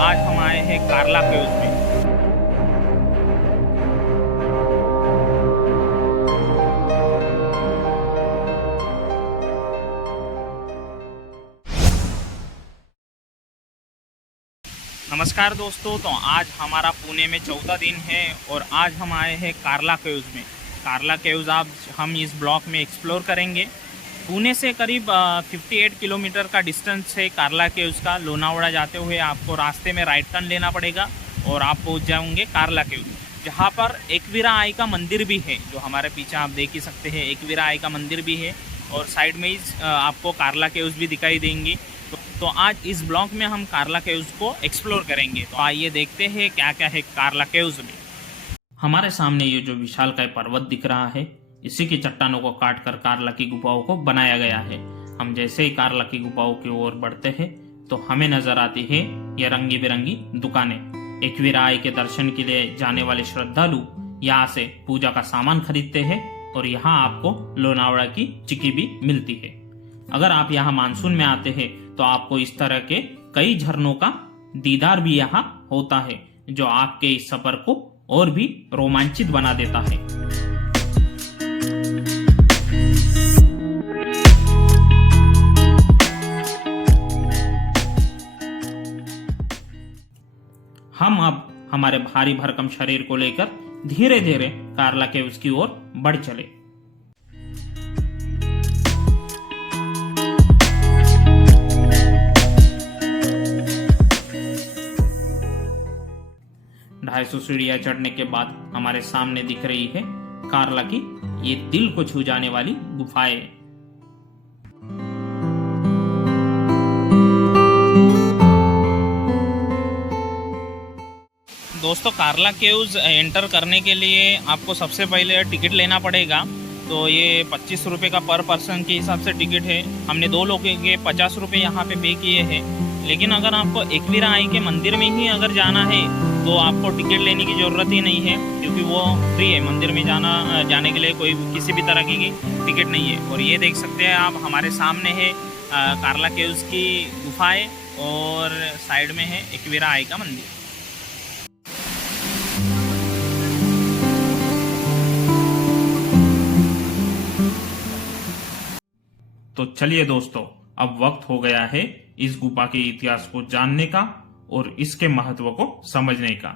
आज हम आए हैं कार्ला केव्स में। नमस्कार दोस्तों, तो आज हमारा पुणे में चौथा दिन है और आज हम आए हैं कार्ला केव्स में। कार्ला केव्स हम इस ब्लॉक में एक्सप्लोर करेंगे। पुणे से करीब 58 किलोमीटर का डिस्टेंस है कार्ला केव्स का। लोनावड़ा जाते हुए आपको रास्ते में राइट टर्न लेना पड़ेगा और आप पहुंच जाएंगे कार्ला केव्स, जहां पर एकवीरा आई का मंदिर भी है, जो हमारे पीछे आप देख ही सकते हैं। एकवीरा आई का मंदिर भी है और साइड में ही आपको कार्ला केव्स भी दिखाई देंगी। तो आज इस ब्लॉक में हम कार्ला केव्स को एक्सप्लोर करेंगे। तो आइए देखते हैं क्या क्या है कार्ला केव्स में। हमारे सामने ये जो विशालकाय पर्वत दिख रहा है, इसी की चट्टानों को काट कर कार्ला की गुफाओं को बनाया गया है। हम जैसे ही कार्ला की गुफाओं की ओर बढ़ते हैं तो हमें नजर आती है ये रंगी बिरंगी दुकानें। एकवीरा आई के दर्शन के लिए जाने वाले श्रद्धालु यहाँ से पूजा का सामान खरीदते हैं और यहाँ आपको लोनावड़ा की चिक्की भी मिलती है। अगर आप यहाँ मानसून में आते हैं तो आपको इस तरह के कई झरनों का दीदार भी यहाँ होता है, जो आपके इस सफर को और भी रोमांचित बना देता है। हम अब हमारे भारी भरकम शरीर को लेकर धीरे धीरे कार्ला केव्स की ओर बढ़ चले। ढाई सौ सीढ़ियां चढ़ने के बाद हमारे सामने दिख रही है कार्ला की ये दिल को छू जाने वाली गुफाएं। दोस्तों, कार्ला केव्स एंटर करने के लिए आपको सबसे पहले टिकट लेना पड़ेगा। तो ये 25 रुपये का पर पर्सन के हिसाब से टिकट है। हमने 2 लोगों के 50 रुपये यहाँ पे किए हैं। लेकिन अगर आपको एकवीरा आई के मंदिर में ही अगर जाना है तो आपको टिकट लेने की ज़रूरत ही नहीं है, क्योंकि वो फ्री है। मंदिर में जाने के लिए कोई किसी भी तरह की टिकट नहीं है। और ये देख सकते हैं आप, हमारे सामने है कार्ला केव्स की गुफाएं और साइड में है एकवीरा आई का मंदिर। तो चलिए दोस्तों, अब वक्त हो गया है इस गुफा के इतिहास को जानने का और इसके महत्व को समझने का।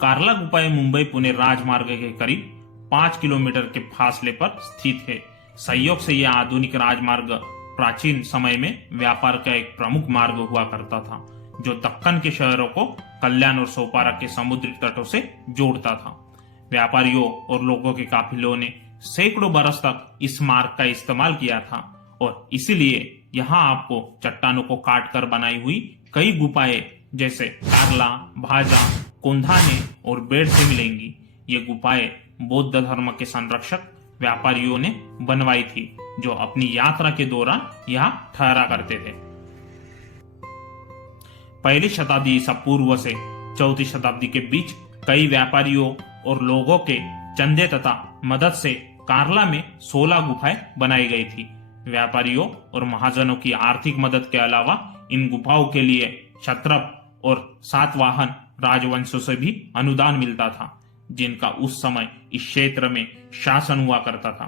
कार्ला गुफाएं मुंबई पुणे राजमार्ग के करीब 5 किलोमीटर के फासले पर स्थित है। संयोग से यह आधुनिक राजमार्ग प्राचीन समय में व्यापार का एक प्रमुख मार्ग हुआ करता था, जो दक्कन के शहरों को कल्याण और सोपारा के समुद्री तटों से जोड़ता था। व्यापारियों और लोगों के काफिलों ने सैकड़ों बरस तक इस मार्ग का इस्तेमाल किया था और इसीलिए यहाँ आपको चट्टानों को काट कर बनाई हुई कई गुफाएं जैसे कार्ला, भाजा, कोंधाने और बेड़ से मिलेंगी। ये गुफाएं बौद्ध धर्म के संरक्षक व्यापारियों ने बनवाई थी, जो अपनी यात्रा के दौरान यहाँ ठहरा करते थे। पहली शताब्दी ईसा पूर्व से चौथी शताब्दी के बीच कई व्यापारियों और लोगों के चंदे तथा मदद से कार्ला में 16 गुफाएं बनाई गई थी। व्यापारियों और महाजनों की आर्थिक मदद के अलावा इन गुफाओं के लिए क्षत्रप और सातवाहन राजवंशों से भी अनुदान मिलता था, जिनका उस समय इस क्षेत्र में शासन हुआ करता था।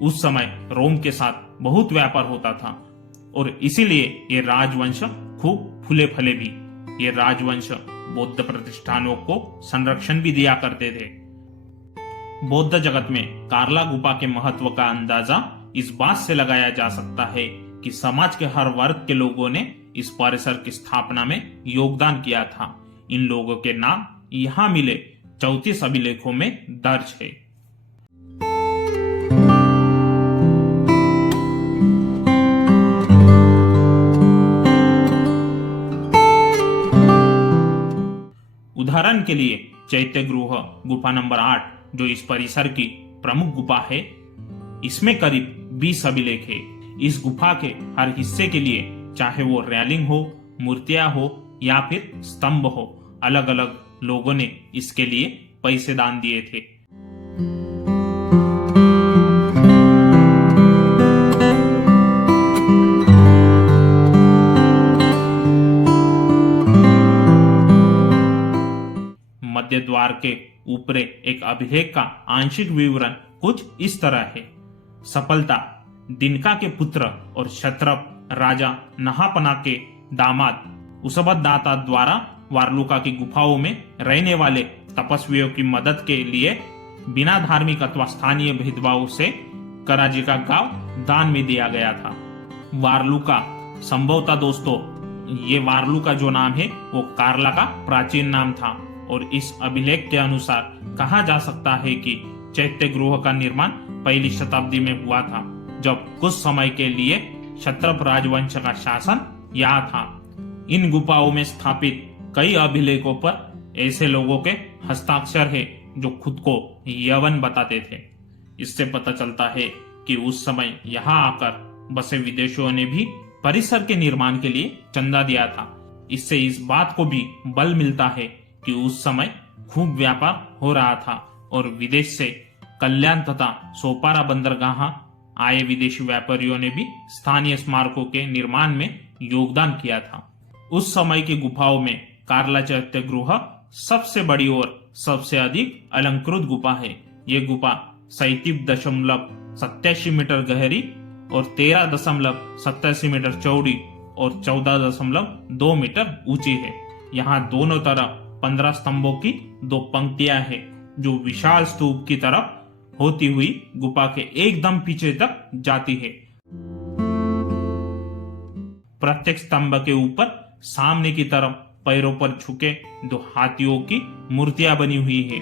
उस समय रोम के साथ बहुत व्यापार होता था और इसीलिए ये राजवंश खूब फूले फले भी। ये राजवंश बौद्ध प्रतिष्ठानों को संरक्षण भी दिया करते थे। बौद्ध जगत में कार्ला गुफा के महत्व का अंदाजा इस बात से लगाया जा सकता है कि समाज के हर वर्ग के लोगों ने इस परिसर की स्थापना में योगदान किया था। इन लोगों के नाम यहाँ मिले 34 अभिलेखों में दर्ज है। उदाहरण के लिए चैत्य गृह गुफा नंबर 8, जो इस परिसर की प्रमुख गुफा है, इसमें करीब 20 अभिलेख है। इस गुफा के हर हिस्से के लिए, चाहे वो रैलिंग हो, मूर्तियां हो या फिर स्तंभ हो, अलग अलग लोगों ने इसके लिए पैसे दान दिए थे। मध्य द्वार के ऊपरे एक अभिलेख का आंशिक विवरण कुछ इस तरह है। सफलता दिनका के पुत्र और क्षत्रप राजा नहापना के दामाद उसबदाता द्वारा वारलुका की गुफाओं में रहने वाले तपस्वियों की मदद के लिए बिना धार्मिक अथवा स्थानीय भेदभाव से कराजी का गांव दान में दिया गया था। वारलुका संभवतः दोस्तों ये वारलुका जो नाम है वो कार्ला का प्राचीन नाम था और इस अभिलेख के अनुसार कहा जा सकता है कि चैत्य गृह का निर्माण पहली शताब्दी में हुआ था, जब कुछ समय के लिए क्षत्रप राजवंश का शासन यहाँ था। इन गुफाओं में स्थापित कई अभिलेखों पर ऐसे लोगों के हस्ताक्षर है जो खुद को यवन बताते थे। इससे पता चलता है कि उस समय यहाँ आकर बसे विदेशियों ने भी परिसर के निर्माण के लिए चंदा दिया था। इससे इस बात को भी बल मिलता है कि उस समय खूब व्यापार हो रहा था और विदेश से कल्याण तथा सोपारा बंदरगाह आए विदेशी व्यापारियों ने भी स्थानीय स्मारकों के निर्माण में योगदान किया था। उस समय की गुफाओं में कार्ला चैत्य गृह सबसे बड़ी और सबसे अधिक अलंकृत गुफा है। ये गुफा 37.87 मीटर गहरी और 13.87 मीटर चौड़ी और 14.2 मीटर ऊंची है। यहाँ दोनों तरफ 15 स्तंभों की 2 पंक्तियां हैं जो विशाल स्तूप की तरफ होती हुई गुफा के एकदम पीछे तक जाती है। प्रत्येक स्तंभ के ऊपर सामने की तरफ पैरों पर झुके 2 हाथियों की मूर्तियां बनी हुई है।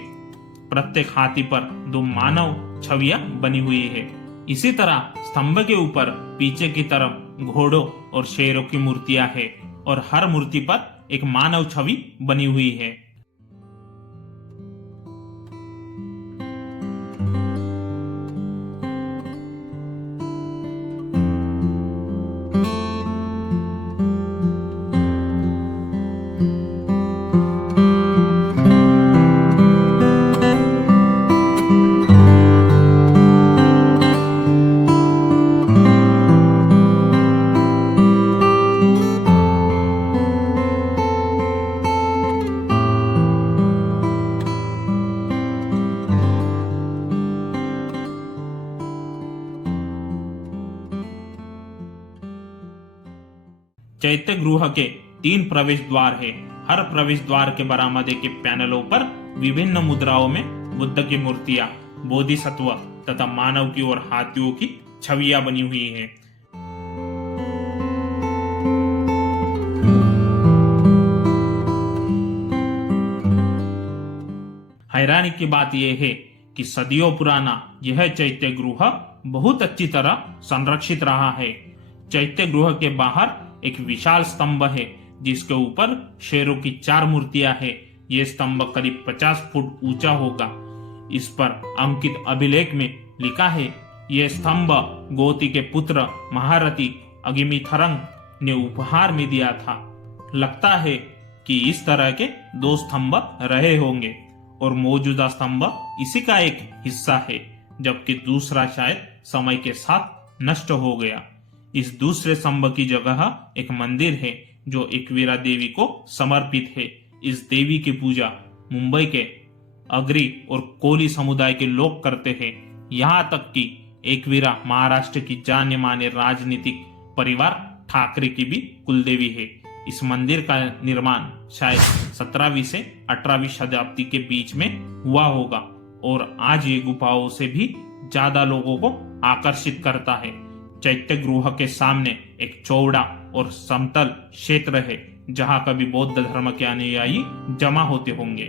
प्रत्येक हाथी पर 2 मानव छवियां बनी हुई है। इसी तरह स्तंभ के ऊपर पीछे की तरफ घोड़ों और शेरों की मूर्तियां हैं और हर मूर्ति पर एक मानव छवि बनी हुई है। चैत्य गृह के 3 प्रवेश द्वार है। हर प्रवेश द्वार के बरामदे के पैनलों पर विभिन्न मुद्राओं में बुद्ध की मूर्तियां, बोधिसत्व तथा मानव की और हाथियों की छवियां बनी हुई हैं। हैरानी की बात यह है कि सदियों पुराना यह चैत्य गृह बहुत अच्छी तरह संरक्षित रहा है। चैत्य गृह के बाहर एक विशाल स्तंभ है जिसके ऊपर शेरों की 4 मूर्तियां हैं। ये स्तंभ करीब 50 फुट ऊंचा होगा। इस पर अंकित अभिलेख में लिखा है, यह स्तंभ गोती के पुत्र महारथी अगिमिथरंग ने उपहार में दिया था। लगता है कि इस तरह के 2 स्तंभ रहे होंगे और मौजूदा स्तंभ इसी का एक हिस्सा है, जबकि दूसरा शायद समय के साथ नष्ट हो गया। इस दूसरे स्तंभ की जगह एक मंदिर है जो एकवीरा देवी को समर्पित है। इस देवी की पूजा मुंबई के अग्री और कोली समुदाय के लोग करते हैं। यहाँ तक कि एकवीरा महाराष्ट्र की जाने माने राजनीतिक परिवार ठाकरे की भी कुलदेवी है। इस मंदिर का निर्माण शायद 17वीं से 18वीं शताब्दी के बीच में हुआ होगा और आज ये गुफाओं से भी ज्यादा लोगों को आकर्षित करता है। चैत्य गृह के सामने एक चौड़ा और समतल क्षेत्र है जहां कभी बौद्ध धर्म के अनुयायी जमा होते होंगे।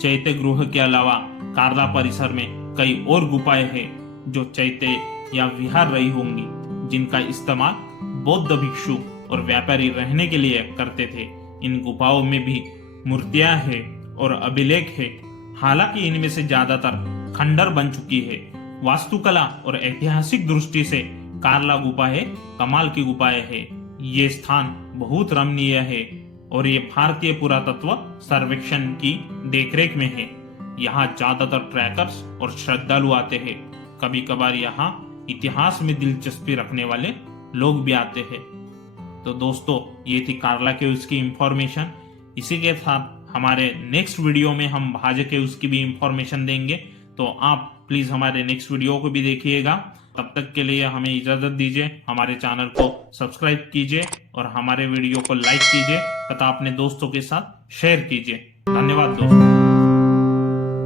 चैत्य गृह के अलावा कार्ला परिसर में कई और गुफाएं हैं जो चैत्य या विहार रही होंगी, जिनका इस्तेमाल बौद्ध भिक्षु और व्यापारी रहने के लिए करते थे। इन गुफाओं में भी मूर्तियां हैं और अभिलेख है। हालांकि इनमें से ज्यादातर खंडर बन चुकी है। वास्तुकला और ऐतिहासिक दृष्टि से कार्ला गुफाएं कमाल की गुफाएं है। ये स्थान बहुत रमणीय है और ये भारतीय पुरातत्व सर्वेक्षण की देखरेख में है। यहाँ ज्यादातर ट्रैकर्स और श्रद्धालु आते हैं। कभी कभार यहाँ इतिहास में दिलचस्पी रखने वाले लोग भी आते हैं। तो दोस्तों ये थी कार्ला केव्स की इंफॉर्मेशन। इसी के साथ हमारे नेक्स्ट वीडियो में हम भाजे के उसकी भी इंफॉर्मेशन देंगे, तो आप प्लीज हमारे नेक्स्ट वीडियो को भी देखिएगा। तब तक के लिए हमें इजाजत दीजिए। हमारे चैनल को सब्सक्राइब कीजिए और हमारे वीडियो को लाइक कीजिए तथा अपने दोस्तों के साथ शेयर कीजिए। धन्यवाद दोस्तों।